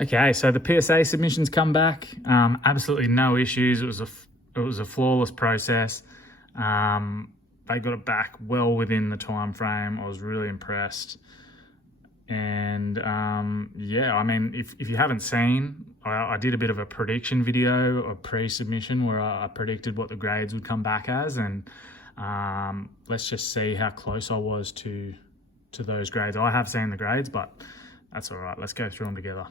Okay, so the PSA submissions come back. Absolutely no issues. It was a flawless process. They got it back well within the time frame. I was really impressed. And yeah, I mean, if you haven't seen, I did a bit of a prediction video of pre-submission where I predicted what the grades would come back as, and let's just see how close I was to those grades. I have seen the grades, but that's all right. Let's go through them together.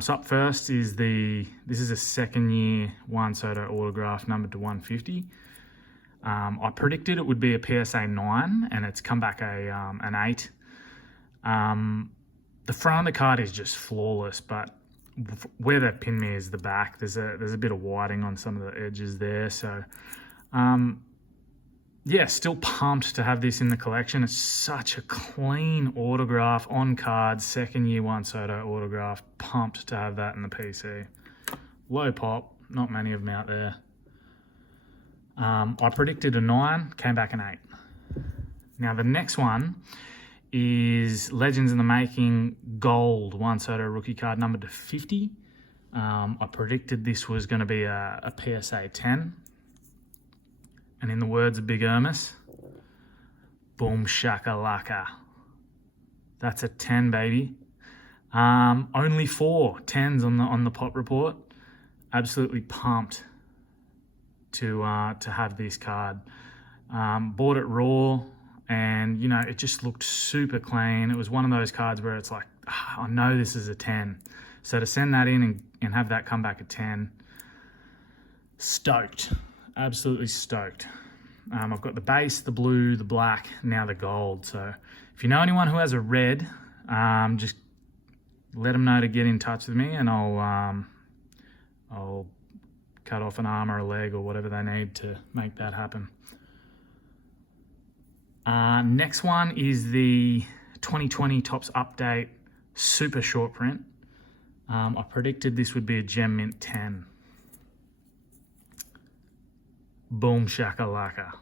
So up first is this is a second year Juan Soto autograph numbered to 150. I predicted it would be a PSA 9, and it's come back an 8. The front of the card is just flawless, but where they've pinned me is the back. There's a bit of whiting on some of the edges there. So, yeah, still pumped to have this in the collection. It's such a clean autograph on card, second year Juan Soto autograph. Pumped to have that in the PC. Low pop, not many of them out there. I predicted a 9, came back an 8. Now the next one is Legends in the Making Gold Juan Soto rookie card numbered to 50. I predicted this was going to be a PSA 10. And in the words of Big Ermis, BoomShakaLaka. That's a 10, baby. Only 4 10s on the pop report. Absolutely pumped to have this card. Bought it raw, and you know, it just looked super clean. It was one of those cards where it's like, I know this is a 10. So to send that in and have that come back a 10, stoked. Absolutely stoked. I've got the base, the blue, the black, now the gold. So if you know anyone who has a red, just let them know to get in touch with me, and I'll cut off an arm or a leg or whatever they need to make that happen. Next one is the 2020 Topps Update Super Short Print. I predicted this would be a Gem Mint 10. BoomShakaLaka.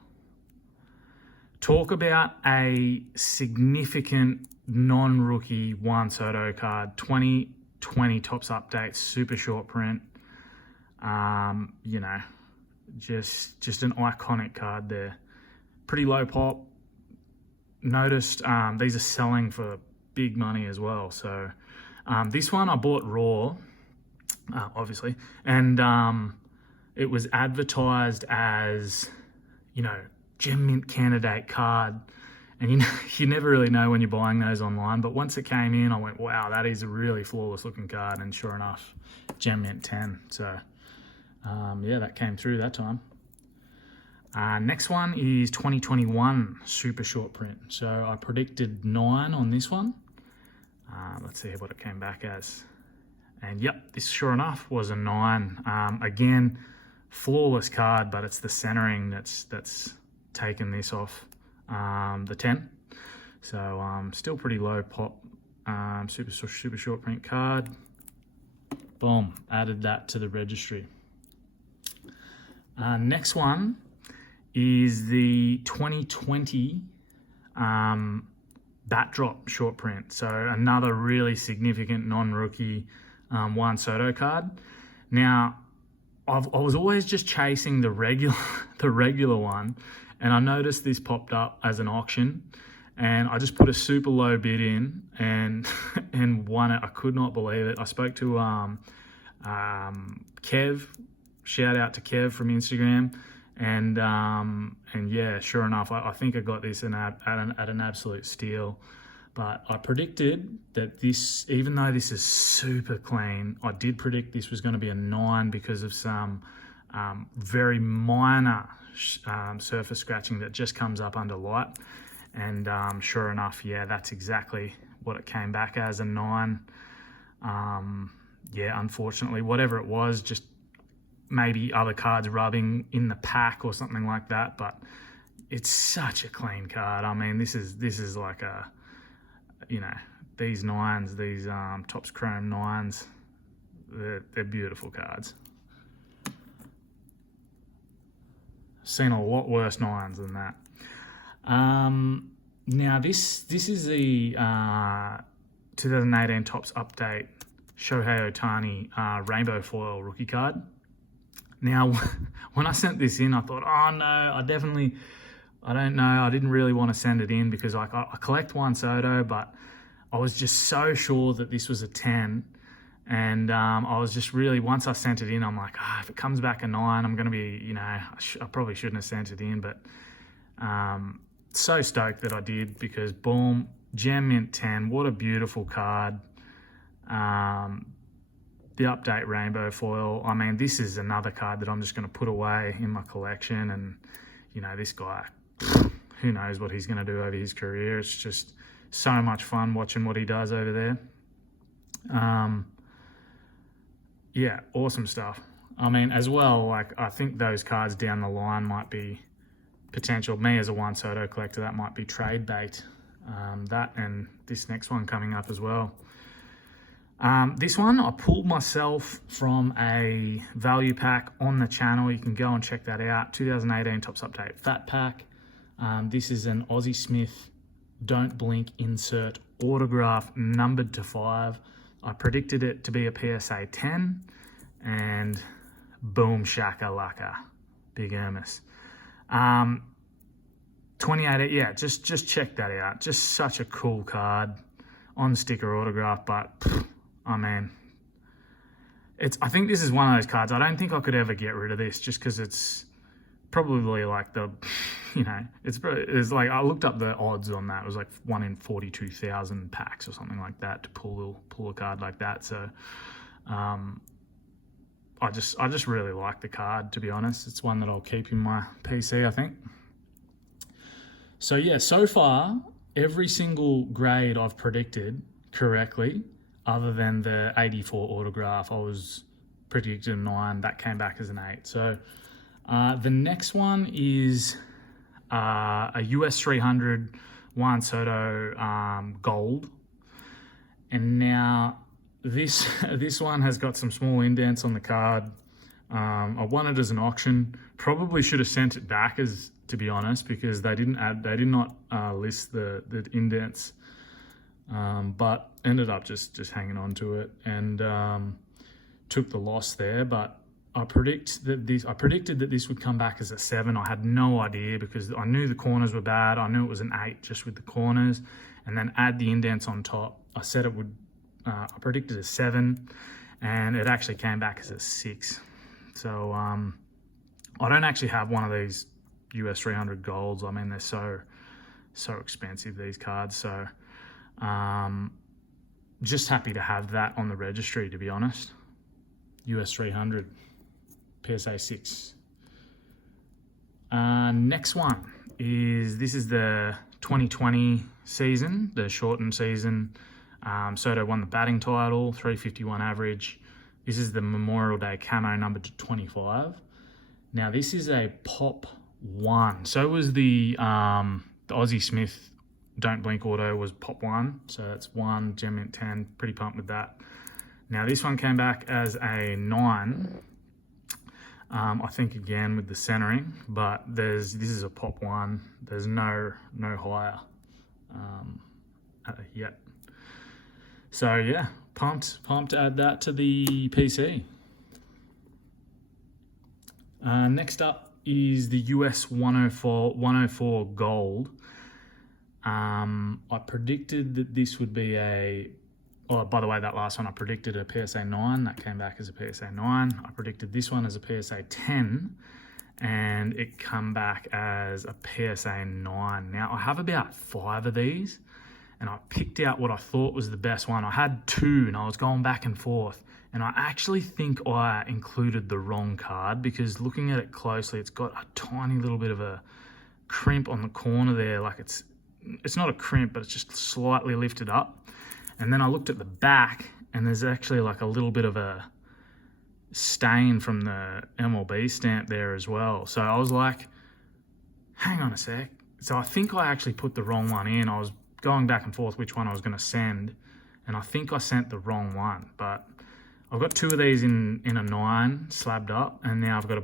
Talk about a significant non-rookie Juan Soto card. 2020 Topps Update Super Short Print. You know, just an iconic card there. Pretty low pop. Noticed these are selling for big money as well. So this one I bought raw, obviously, and it was advertised as, you know, Gem Mint candidate card. And you know, you never really know when you're buying those online. But once it came in, I went, wow, that is a really flawless looking card. And sure enough, Gem Mint 10. So yeah, that came through that time. Next one is 2021 Super Short Print. So I predicted 9 on this one. Let's see what it came back as. And yep, this sure enough was a 9. Again, flawless card, but it's the centering that's taken this off the 10. So still pretty low pop. Super short print card. Boom, added that to the registry. Next one is the 2020 Bat Drop short print. So another really significant non-rookie Juan Soto card. Now, I was always just chasing the regular one, and I noticed this popped up as an auction, and I just put a super low bid in and won it. I could not believe it. I spoke to Kev. Shout out to Kev from Instagram, and yeah, sure enough, I think I got this at an absolute steal. But I predicted that this, even though this is super clean, I did predict this was going to be a 9 because of some very minor surface scratching that just comes up under light. And sure enough, yeah, that's exactly what it came back as, a 9. Yeah, unfortunately, whatever it was, just maybe other cards rubbing in the pack or something like that. But it's such a clean card. I mean, this is like a, you know, these 9s, these Topps Chrome 9s, they're beautiful cards. Seen a lot worse 9s than that. Now this is the 2018 Topps Update Shohei Ohtani rainbow foil rookie card. Now, when I sent this in, I thought, oh no, I don't know. I didn't really want to send it in because I collect Juan Soto, but I was just so sure that this was a 10. And I was just really, once I sent it in, I'm like, if it comes back a 9, I'm going to be, I probably shouldn't have sent it in. But so stoked that I did because boom, Gem Mint 10. What a beautiful card. The update rainbow foil. I mean, this is another card that I'm just going to put away in my collection. And, this guy, who knows what he's going to do over his career. It's just so much fun watching what he does over there. Yeah, awesome stuff. I mean, as well, like, I think those cards down the line might be potential. Me as a Juan Soto collector, that might be trade bait. That and this next one coming up as well. This one I pulled myself from a value pack on the channel. You can go and check that out. 2018 Topps Update Fat Pack. This is an Ozzie Smith Don't Blink insert autograph numbered to 5. I predicted it to be a PSA 10 and BoomShakaLaka, Big Ermis. 28, yeah, just check that out. Just such a cool card on sticker autograph, but I mean, I think this is one of those cards. I don't think I could ever get rid of this just because it's probably like it's like, I looked up the odds on that. It was like 1 in 42,000 packs or something like that to pull a card like that. So I just really like the card, to be honest. It's one that I'll keep in my PC, I think. So yeah, so far every single grade I've predicted correctly, other than the 84 autograph. I was predicted a 9, that came back as an 8. So the next one is a US 300 Juan Soto gold. And now this one has got some small indents on the card. I won it as an auction. Probably should have sent it back, to be honest, because they did not list the indents. But ended up just hanging on to it and took the loss there. But I predicted that this would come back as a 7. I had no idea because I knew the corners were bad. I knew it was an 8 just with the corners, and then add the indents on top. I said it would. I predicted a 7, and it actually came back as a 6. So I don't actually have one of these US 300 golds. I mean, they're so expensive, these cards. So just happy to have that on the registry, to be honest. US 300 PSA 6. Next one is the 2020 season, the shortened season. Soto won the batting title, 351 average. This is the Memorial Day camo numbered to 25. Now this is a pop 1. So was the Ozzie Smith Don't Blink auto was pop 1. So that's 1, Gem Mint 10. Pretty pumped with that. Now this one came back as a 9. I think again with the centering, but this is a pop 1. There's no higher yet. So yeah, pumped to add that to the PC. Next up is the US 104 gold. I predicted that this would be by the way, that last one I predicted a PSA 9. That came back as a PSA 9. I predicted this one as a PSA 10, and it come back as a PSA 9. Now I have about 5 of these, and I picked out what I thought was the best one. I had 2, and I was going back and forth. And I actually think I included the wrong card, because looking at it closely, it's got a tiny little bit of a crimp on the corner there. Like it's not a crimp, but it's just slightly lifted up. And then I looked at the back, and there's actually like a little bit of a stain from the MLB stamp there as well. So I was like, hang on a sec. So I think I actually put the wrong one in. I was going back and forth which one I was going to send, and I think I sent the wrong one. But I've got 2 of these in a 9 slabbed up, and now I've got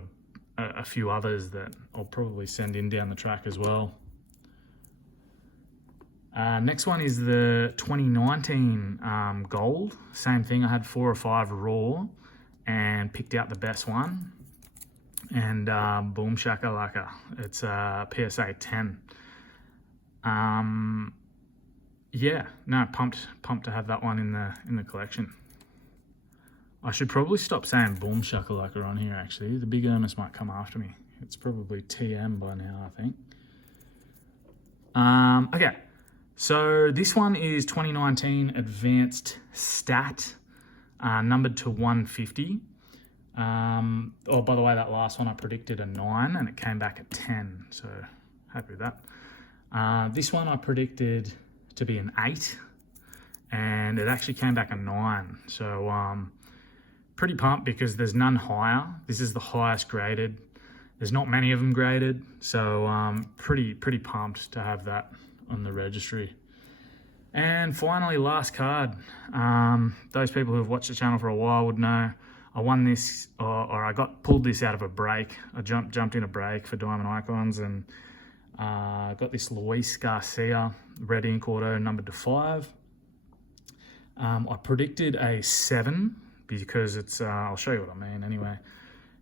a few others that I'll probably send in down the track as well. Next one is the 2019 gold. Same thing, I had 4 or 5 raw and picked out the best one. And BoomShakaLaka. It's PSA 10. Yeah, no, pumped to have that one in the collection. I should probably stop saying BoomShakaLaka on here actually. The Big Ermis might come after me. It's probably TM by now, I think. Okay, so this one is 2019 Advanced Stat, numbered to 150. Oh, by the way, that last one I predicted a 9 and it came back at 10, so happy with that. This one I predicted to be an 8 and it actually came back a 9, so pretty pumped because there's none higher. This is the highest graded. There's not many of them graded, so pretty pumped to have that on the registry. And finally, last card. Those people who have watched the channel for a while would know I won this, or I pulled this out of a break. I jumped in a break for Diamond Icons and got this Luis Garcia red ink auto numbered to 5. I predicted a 7 because it's, I'll show you what I mean anyway.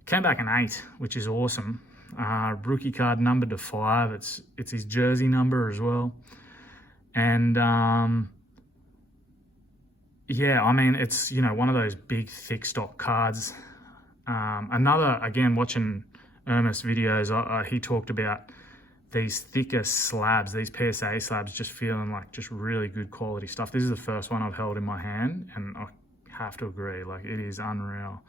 Came back an 8, which is awesome. Rookie card numbered to 5. It's his jersey number as well. And yeah, I mean, it's, you know, one of those big thick stock cards. Another, again, watching Ermis videos, he talked about these thicker slabs, these PSA slabs, just feeling like just really good quality stuff. This is the first one I've held in my hand, and I have to agree, like, it is unreal.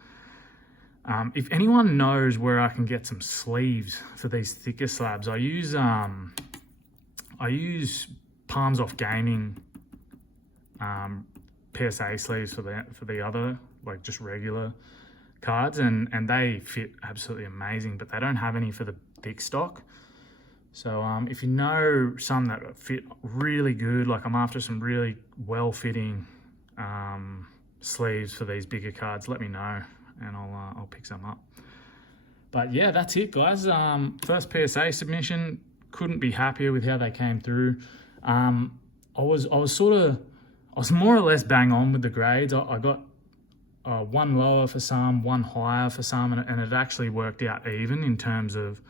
If anyone knows where I can get some sleeves for these thicker slabs, I use Palms Off Gaming PSA sleeves for the other, like, just regular cards, and they fit absolutely amazing, but they don't have any for the thick stock. So if you know some that fit really good, like, I'm after some really well-fitting sleeves for these bigger cards, let me know and I'll pick some up. But yeah, that's it, guys. First PSA submission, couldn't be happier with how they came through. I was more or less bang on with the grades. I got one lower for some, one higher for some, and it actually worked out even in terms of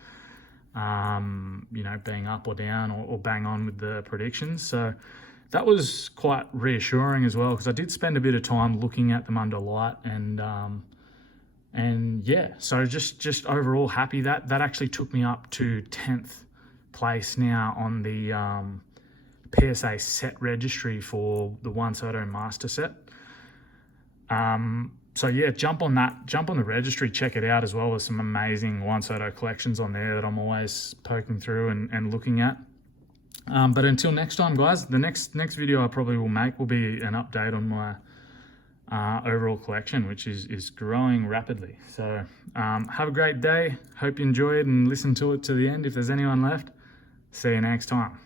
you know, being up or down or bang on with the predictions. So that was quite reassuring as well, because I did spend a bit of time looking at them under light, and yeah, so just overall happy. That actually took me up to 10th place now on the PSA set registry for the One Soto Master set. So yeah, jump on the registry, check it out as well. There's some amazing One Soto collections on there that I'm always poking through and looking at. But until next time, guys, the next video I probably will make will be an update on my overall collection, which is growing rapidly. So have a great day. Hope you enjoyed and listened to it to the end. If there's anyone left, see you next time.